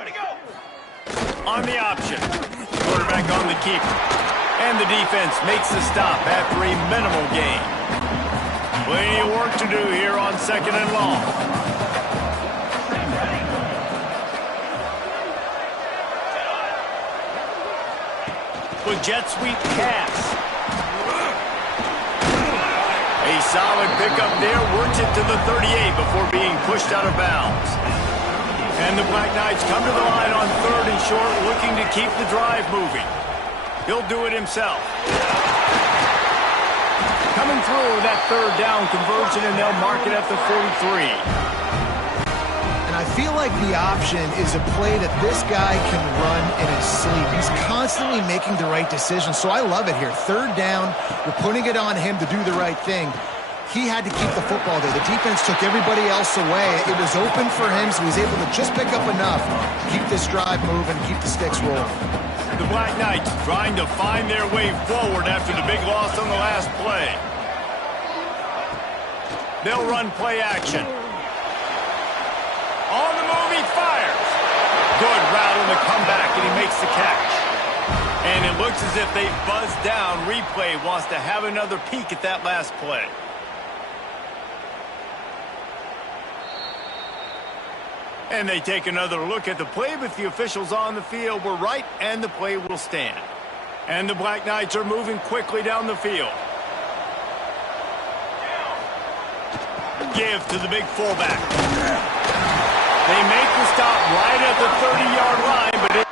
On the option. Quarterback on the keeper. And the defense makes the stop after a minimal gain. Plenty of work to do here on 2nd and long. With jet sweep pass. A solid pickup there. Works it to the 38 before being pushed out of bounds. And the Black Knights come to the line on 3rd and short, looking to keep the drive moving. He'll do it himself. Coming through that 3rd down conversion, and they'll mark it at the 43. And I feel like the option is a play that this guy can run in his sleep. He's constantly making the right decision, so I love it here. 3rd down, we're putting it on him to do the right thing. He had to keep the football there. The defense took everybody else away. It was open for him, so he was able to just pick up enough, keep this drive moving, keep the sticks rolling. The Black Knights trying to find their way forward after the big loss on the last play. They'll run play action. On the move, he fires. Good route on the comeback, and he makes the catch. And it looks as if they buzzed down. Replay wants to have another peek at that last play. And they take another look at the play, but the officials on the field were right, and the play will stand. And the Black Knights are moving quickly down the field. Give to the big fullback. They make the stop right at the 30-yard line, but it's...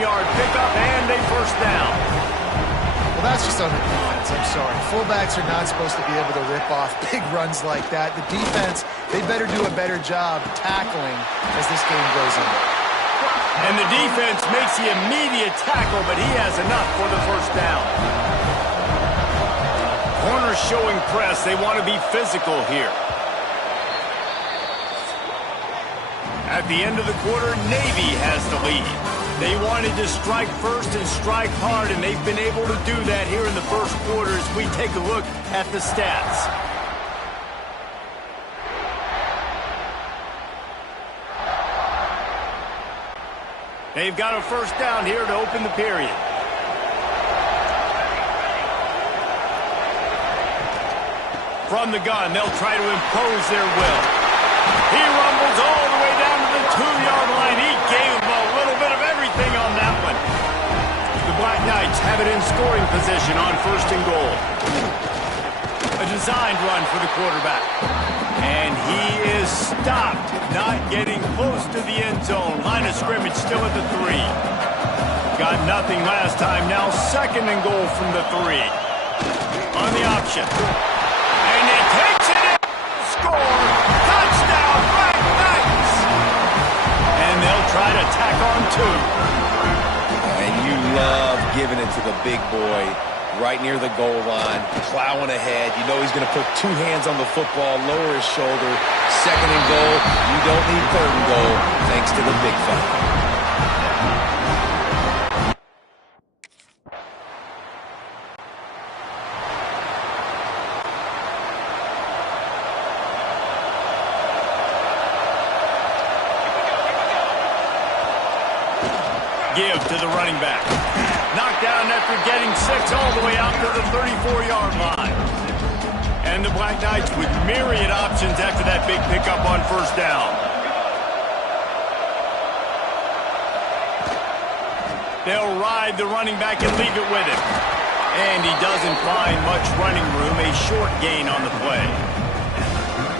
yard pickup and a 1st down. Well, that's just under defense. I'm sorry. Fullbacks are not supposed to be able to rip off big runs like that. The defense, they better do a better job tackling as this game goes on. And the defense makes the immediate tackle, but he has enough for the 1st down. Corners showing press. They want to be physical here. At the end of the quarter, Navy has the lead. They wanted to strike first and strike hard, and they've been able to do that here in the 1st quarter as we take a look at the stats. They've got a 1st down here to open the period. From the gun, they'll try to impose their will. He rumbles all the way down to the 2-yard line. He gave him a little bit of everything on that one. The Black Knights have it in scoring position on 1st and goal. A designed run for the quarterback. And he is stopped, not getting close to the end zone. Line of scrimmage still at the 3. Got nothing last time. Now 2nd and goal from the 3. On the option. And he takes it in. Score. Touchdown, Black Knights. And they'll try to tack on 2. And you love giving it to the big boy right near the goal line, plowing ahead. You know he's going to put 2 hands on the football, lower his shoulder. 2nd and goal. You don't need 3rd and goal, thanks to the big fella. Give to the running back. Knocked down after getting 6 all the way out to the 34-yard line. And the Black Knights with myriad options after that big pickup on 1st down. They'll ride the running back and leave it with him. And he doesn't find much running room, a short gain on the play.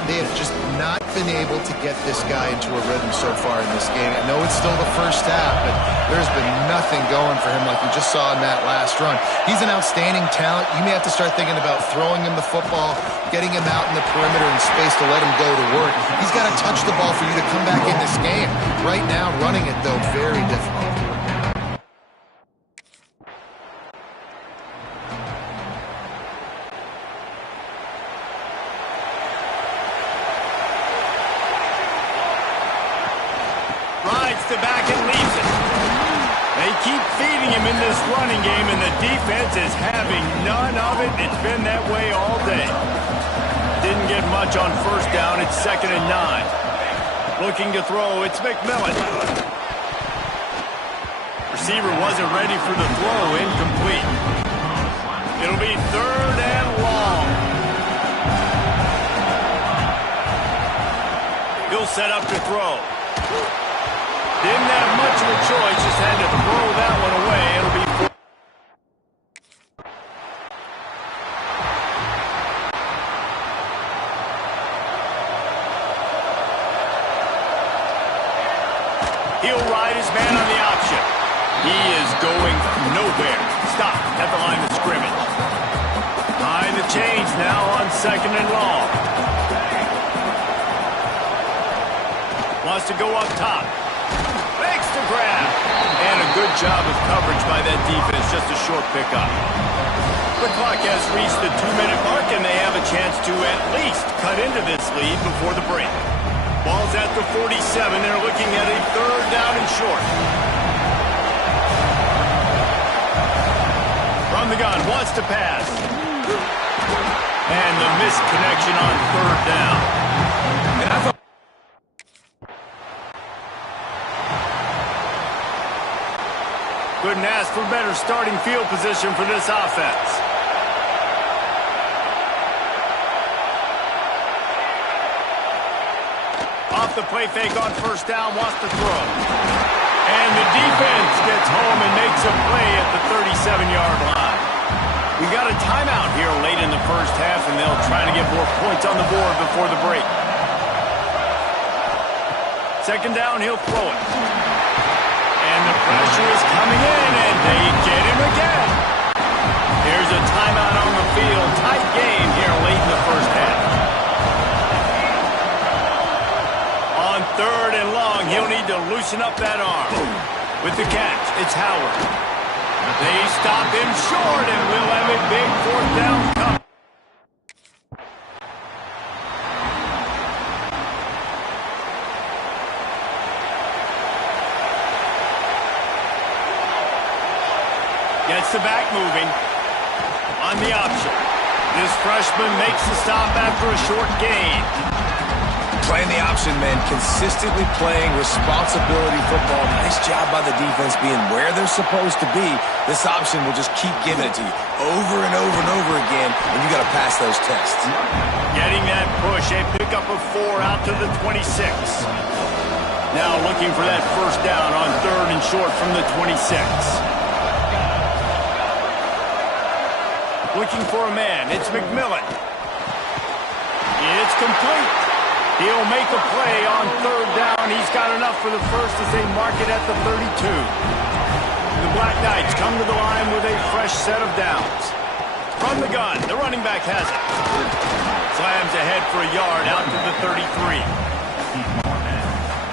They have just not been able to get this guy into a rhythm so far in this game. I know it's still the first half, but there's been nothing going for him like we just saw in that last run. He's an outstanding talent. You may have to start thinking about throwing him the football, getting him out in the perimeter in space to let him go to work. He's got to touch the ball for you to come back in this game. Right now, running it, though, very difficult. Rides the back and leaves it. They keep feeding him in this running game, and the defense is having none of it. It's been that way all day. Didn't get much on first down. It's 2nd and 9. Looking to throw, it's McMillan. Receiver wasn't ready for the throw, incomplete. It'll be 3rd and long. He'll set up to throw. Didn't have much of a choice, just had to throw that one away. It'll be 4. He'll ride his man on the option. He is going nowhere. Stop at the line of scrimmage. Behind the chains now on 2nd and long. Wants to go up top. Makes the grab. And a good job of coverage by that defense. Just a short pickup. The clock has reached the 2-minute mark, and they have a chance to at least cut into this lead before the break. Ball's at the 47. They're looking at a 3rd down and short. From the gun, wants to pass. And the missed connection on 3rd down. And I thought couldn't ask for better starting field position for this offense. Off the play fake on first down, wants to throw. And the defense gets home and makes a play at the 37-yard line. We got a timeout here late in the first half, and they'll try to get more points on the board before the break. 2nd down, he'll throw it. And the pressure is coming in, and they get him again. Here's a timeout on the field. Tight game here late in the first half. On 3rd and long, he'll need to loosen up that arm. With the catch, it's Howard. They stop him short, and we'll have a big 4th down coming. Gets the back moving on the option. This freshman makes the stop after a short gain. Playing the option, man. Consistently playing responsibility football. Nice job by the defense being where they're supposed to be. This option will just keep giving it to you over and over and over again, and you got to pass those tests. Getting that push, a pickup of 4 out to the 26. Now looking for that first down on 3rd and short from the 26. Looking for a man. It's McMillan. It's complete. He'll make a play on 3rd down. He's got enough for the first as they mark it at the 32. The Black Knights come to the line with a fresh set of downs. From the gun, the running back has it. Slams ahead for a yard out to the 33.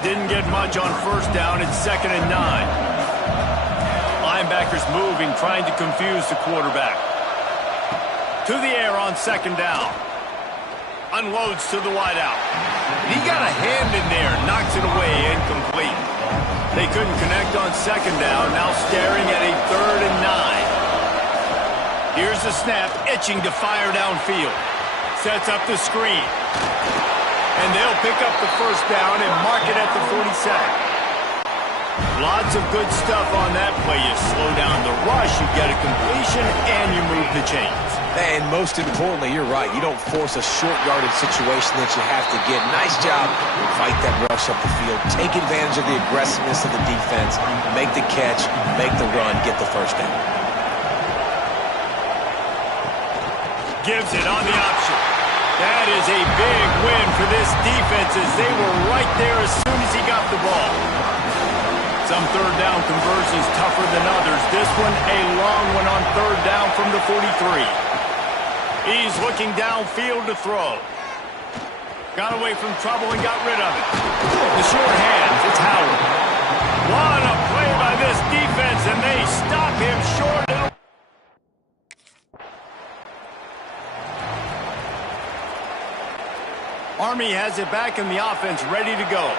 Didn't get much on first down. It's 2nd and 9. Linebackers moving, trying to confuse the quarterback. To the air on 2nd down. Unloads to the wideout. He got a hand in there, knocks it away, incomplete. They couldn't connect on 2nd down, now staring at a 3rd and 9. Here's the snap, itching to fire downfield. Sets up the screen. And they'll pick up the first down and mark it at the 47. Lots of good stuff on that play. You slow down the rush, you get a completion, and you move the chains. And most importantly, you're right. You don't force a short yardage situation that you have to get. Nice job. Fight that rush up the field. Take advantage of the aggressiveness of the defense. Make the catch, make the run, get the first down. Gives it on the option. That is a big win for this defense. defenses, they were right there as soon as he got the ball. Some third down conversions tougher than others. This one, a long one on third down from the 43. He's looking downfield to throw. Got away from trouble and got rid of it. The short hands, it's Howard. What a play by this defense, and they stop him short. Army has it back in the offense, ready to go.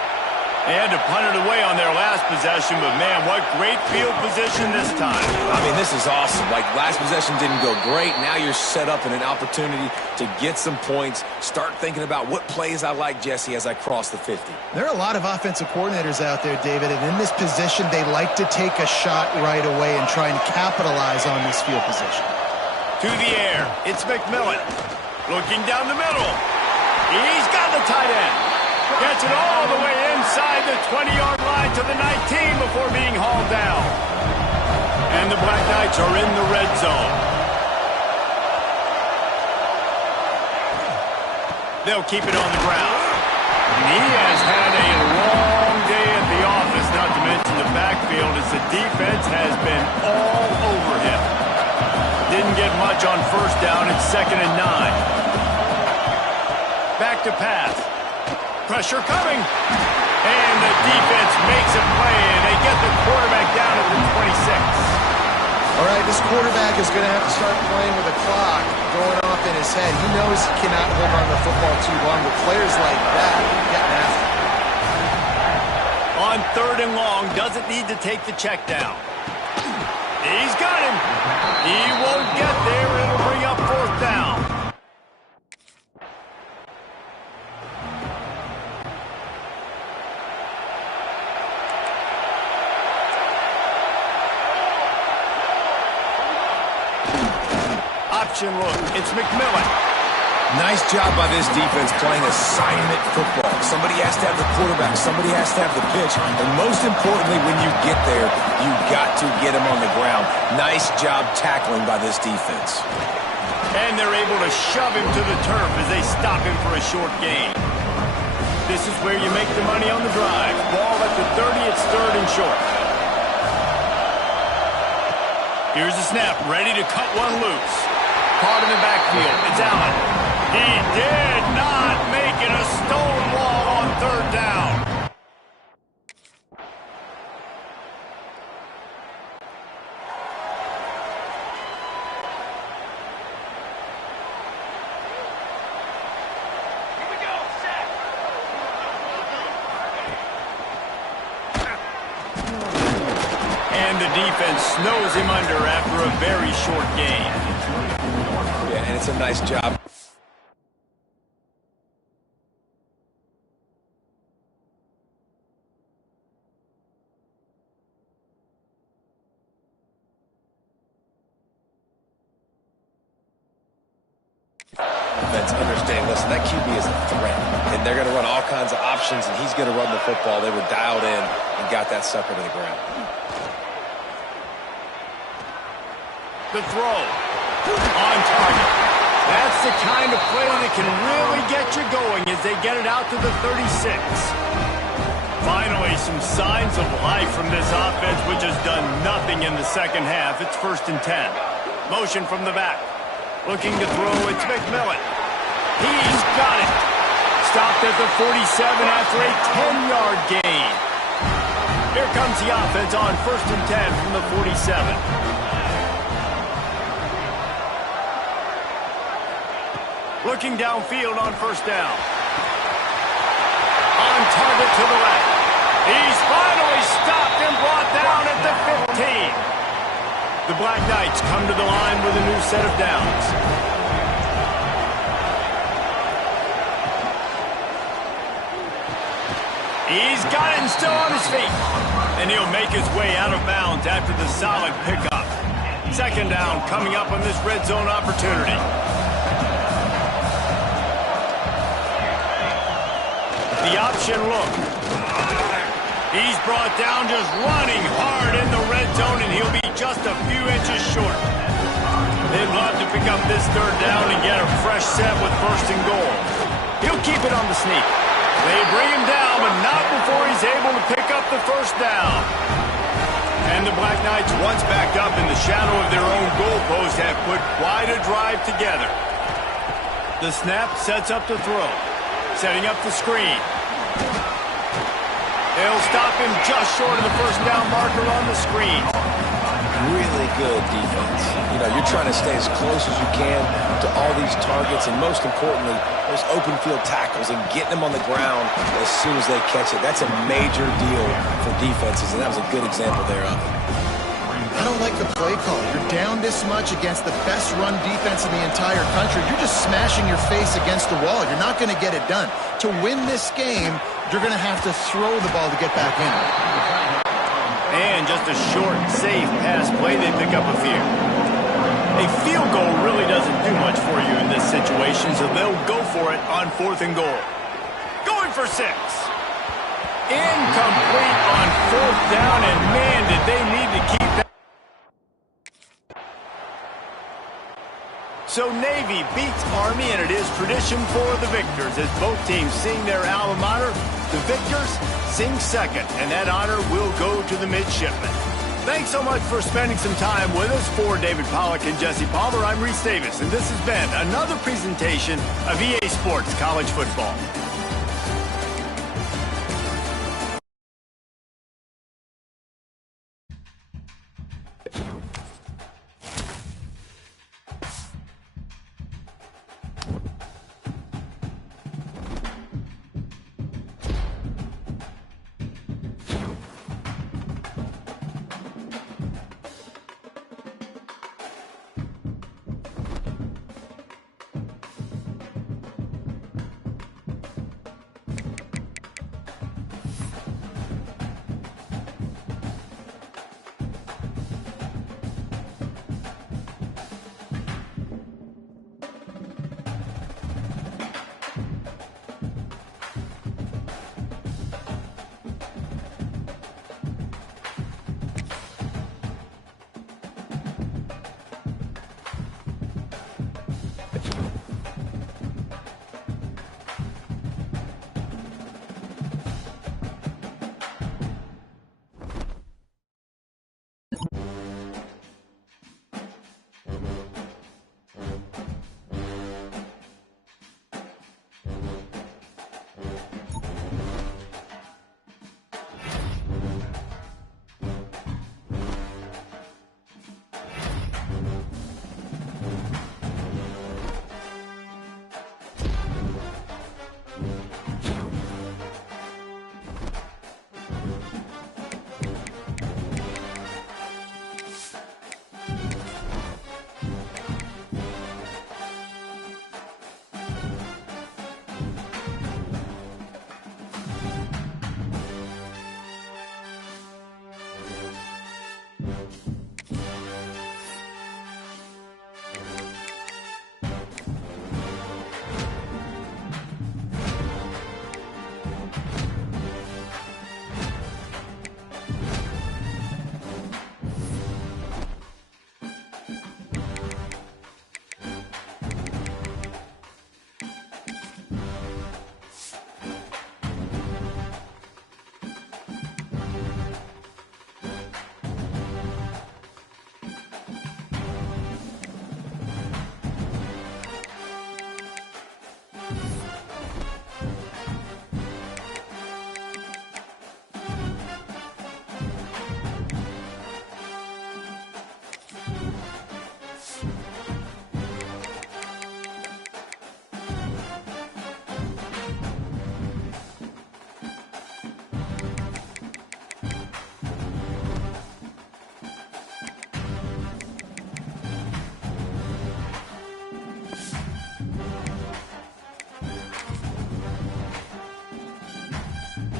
They had to punt it away on their last possession, but man, what great field position this time. I mean, this is awesome. Like, last possession didn't go great. Now you're set up in an opportunity to get some points. Start thinking about what plays I like, Jesse, as I cross the 50. There are a lot of offensive coordinators out there, David, and in this position, they like to take a shot right away and try and capitalize on this field position. To the air, it's McMillan. Looking down the middle. He's got the tight end. Gets it all the way inside the 20-yard line to the 19 before being hauled down. And the Black Knights are in the red zone. They'll keep it on the ground. And he has had a long day at the office, not to mention the backfield, as the defense has been all over him. Didn't get much on first down. It's 2nd and 9. Back to pass. Pressure coming. And the defense makes a play, and they get the quarterback down at the 26. All right, this quarterback is going to have to start playing with a clock going off in his head. He knows he cannot hold on to the football too long, but players like that getting after him. On 3rd and long, doesn't need to take the check down. He's got him. He won't get there. It'll bring up 4th down. Option look. It's McMillan. Nice job by this defense playing assignment football. Somebody has to have the quarterback. Somebody has to have the pitch. And most importantly, when you get there, you got to get him on the ground. Nice job tackling by this defense. And they're able to shove him to the turf as they stop him for a short gain. This is where you make the money on the drive. Ball at the 30. It's 3rd and short. Here's the snap. Ready to cut one loose. Caught in the backfield. It's Allen. He did not make it a stone wall on 3rd down. Here we go, set. And the defense snows him under after a very short gain. Yeah, and it's a nice job. Defense understanding, listen, that QB is a threat, and they're going to run all kinds of options, and he's going to run the football. They were dialed in and got that sucker to the ground. The throw. On target. That's the kind of play that can really get you going as they get it out to the 36. Finally, some signs of life from this offense, which has done nothing in the second half. It's 1st and 10. Motion from the back. Looking to throw, it's McMillan. He's got it. Stopped at the 47 after a 10-yard gain. Here comes the offense on 1st and 10 from the 47. Looking downfield on 1st down. On target to the left. He's finally stopped and brought down at the 15. The Black Knights come to the line with a new set of downs. He's got it and still on his feet. And he'll make his way out of bounds after the solid pickup. 2nd down coming up on this red zone opportunity. The option look. He's brought down just running hard in the red zone, and he'll be just a few inches short. They'd love to pick up this 3rd down and get a fresh set with 1st and goal. He'll keep it on the sneak. They bring him down, but not before he's able to pick up the first down. And the Black Knights, once backed up in the shadow of their own goalpost, have put quite a drive together. The snap sets up the throw. Setting up the screen. They'll stop him just short of the first down marker on the screen. Really good defense. You know, you're trying to stay as close as you can to all these targets, and most importantly, those open field tackles and getting them on the ground as soon as they catch it. That's a major deal for defenses, and that was a good example there of it. I don't like the play call. You're down this much against the best run defense in the entire country. You're just smashing your face against the wall. You're not going to get it done. To win this game, you're going to have to throw the ball to get back in. And just a short, safe pass play, they pick up a few. A field goal really doesn't do much for you in this situation, so they'll go for it on 4th and goal. Going for 6. Incomplete on 4th down, and man, did they need to keep that. So Navy beats Army, and it is tradition for the victors as both teams sing their alma mater. The victors sing second, and that honor will go to the midshipmen. Thanks so much for spending some time with us. For David Pollack and Jesse Palmer, I'm Reese Davis, and this has been another presentation of EA Sports College Football.